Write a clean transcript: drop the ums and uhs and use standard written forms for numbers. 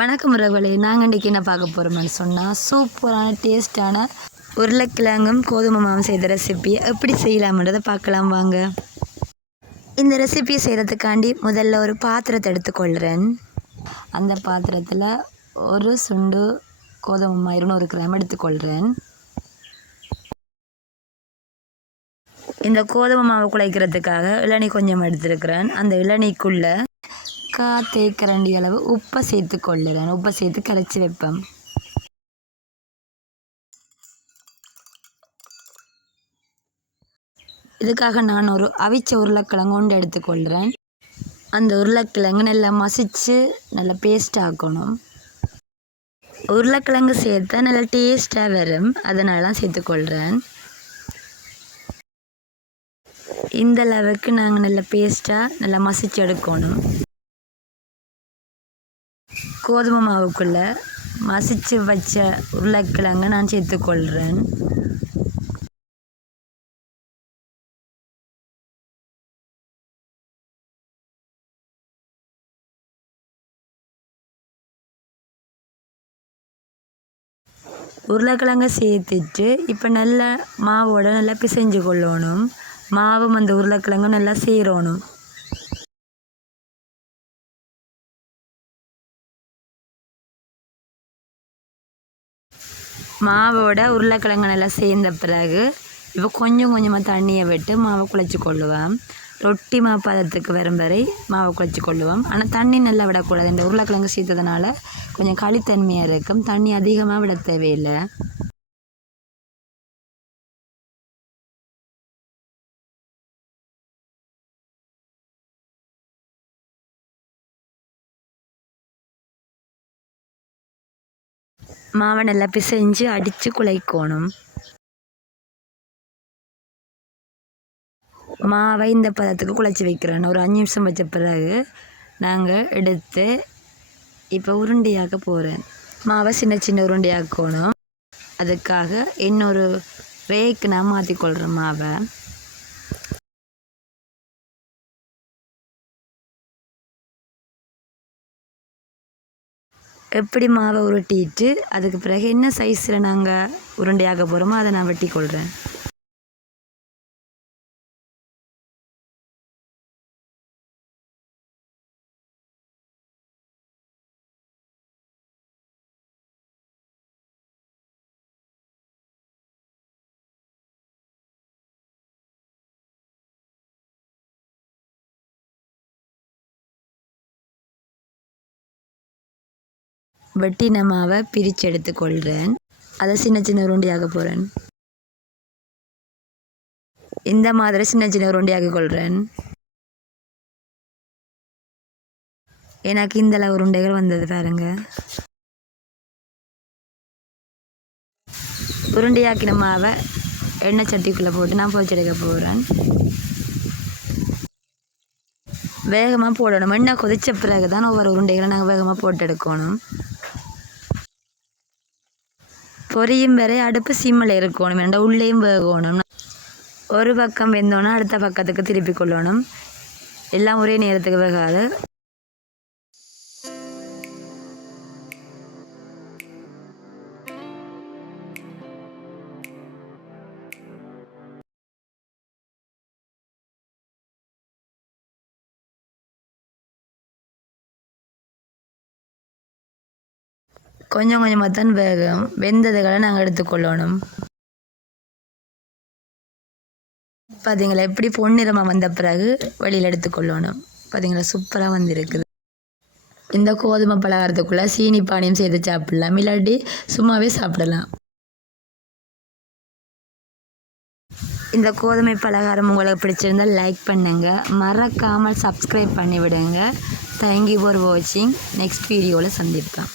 வணக்கம் உறவுகளே, நாங்கள் இன்றைக்கி என்ன பார்க்க போகிறோம்னு சொன்னால் சூப்பரான டேஸ்டான உருளைக்கிழங்கும் கோதுமை மாவும் செய்த ரெசிபியை எப்படி செய்யலாம்ன்றதை பார்க்கலாம் வாங்க. இந்த ரெசிபியை செய்கிறதுக்காண்டி முதல்ல ஒரு பாத்திரத்தை எடுத்துக்கொள்கிறேன். அந்த பாத்திரத்தில் ஒரு சுண்டு கோதுமை மாவு 200 கிராம் எடுத்துக்கொள்கிறேன். இந்த கோதுமை மாவு குழைக்கிறதுக்காக இளநீ கொஞ்சம் எடுத்துருக்கிறேன். அந்த இளநீக்குள்ளே தேக்கரண்டி அளவு உப்பை சேர்த்து கொள்ளுறேன். உப்பை சேர்த்து கரைச்சி வைப்பேன். இதுக்காக நான் ஒரு அவிச்ச உருளைக்கிழங்கு ஒன்று எடுத்துக்கொள்கிறேன். அந்த உருளைக்கிழங்கு நல்லா மசிச்சு நல்லா பேஸ்ட் ஆக்கணும். உருளைக்கிழங்கு சேர்த்தா நல்லா டேஸ்ட்டாக வரும், அதனால சேர்த்துக்கொள்கிறேன். இந்த அளவுக்கு நாங்கள் நல்லா பேஸ்ட்டாக நல்லா மசிச்சு எடுக்கணும். கோதுமை மாவுக்குள்ளே மசிச்சு வச்ச உருளைக்கிழங்கு நான் சேர்த்துக்கொள்கிறேன். உருளைக்கிழங்கை சேர்த்துட்டு இப்போ நல்லா மாவோட நல்லா பிசைஞ்சு கொள்ளணும். மாவும் அந்த உருளைக்கிழங்கும் நல்லா சேரணும். மாவோட உருளைக்கிழங்கு நல்லா சேர்ந்த பிறகு இப்போ கொஞ்சம் கொஞ்சமாக தண்ணியை விட்டு மாவை குழைச்சி கொள்ளுவேன். ரொட்டி மாவு பதத்துக்கு வரும் வரை மாவை குழைச்சி கொள்ளுவோம். ஆனால் தண்ணி நல்லா விடக்கூடாது. இந்த உருளைக்கிழங்கு சேர்த்ததுனால கொஞ்சம் களித்தன்மையாக இருக்கும். தண்ணி அதிகமாக விட தேவையில்லை. மாவை நல்லா பிசைஞ்சு அடித்து குழைக்கணும். மாவை இந்த பதத்துக்கு குழைச்சி வைக்கிறேன். ஒரு 5 நிமிஷம் வச்ச பிறகு நாங்கள் எடுத்து இப்போ உருண்டையாக்க போகிறேன். மாவை சின்ன சின்ன உருண்டையாக்கணும். அதுக்காக இன்னொரு ரேக்கு நான் மாற்றிக்கொள்கிறேன் மாவை. எப்படி மாவை உருட்டிட்டு அதுக்கு பிறகு என்ன சைஸில் நாங்கள் உருண்டையாக போகிறோமோ அதை நான் வெட்டி கொள்கிறேன். வெட்டின மாவை பிரித்து எடுத்துக்கொள்கிறேன். அதை சின்ன சின்ன உருண்டையாக போகிறேன். இந்த மாதிரி சின்ன சின்ன உருண்டையாக கொள்கிறேன். எனக்கு இந்த அளவு உருண்டைகள் வந்தது பாருங்க. உருண்டையாக்கின மாவை எண்ணெய் சட்டிக்குள்ளே போட்டு நான் பொரிச்செடுக்க போகிறேன். வேகமாக போடணும். எண்ணெய் கொதித்த பிறகு தான் ஒவ்வொரு உருண்டைகளை நாங்கள் வேகமாக போட்டு எடுக்கணும். பொரியும் வரை அடுப்பு சிம்மில் இருக்கணும். வேண்டாம் உள்ளேயும் வேகணும். ஒரு பக்கம் வெந்தோன்னா அடுத்த பக்கத்துக்கு திருப்பி கொள்ளணும். எல்லாம் ஒரே நேரத்துக்கு வேகாது. கொஞ்சம் கொஞ்சமாக தான் வேகும். வெந்ததுகளை நாங்கள் எடுத்துக்கொள்ளணும். பார்த்தீங்களா, எப்படி பொன்னிறமாக வந்த பிறகு வெளியில் எடுத்துக்கொள்ளணும். பார்த்தீங்களா, சூப்பராக வந்திருக்குது. இந்த கோதுமை பலகாரத்துக்குள்ளே சீனி பானியும் செய்து சாப்பிடலாம், இல்லாட்டி சும்மாவே சாப்பிடலாம். இந்த கோதுமை பலகாரம் உங்களுக்கு பிடிச்சிருந்தால் லைக் பண்ணுங்கள். மறக்காமல் சப்ஸ்கிரைப் பண்ணி விடுங்க. தேங்க்யூ ஃபார் வாட்சிங். நெக்ஸ்ட் வீடியோவில் சந்திப்பேன்.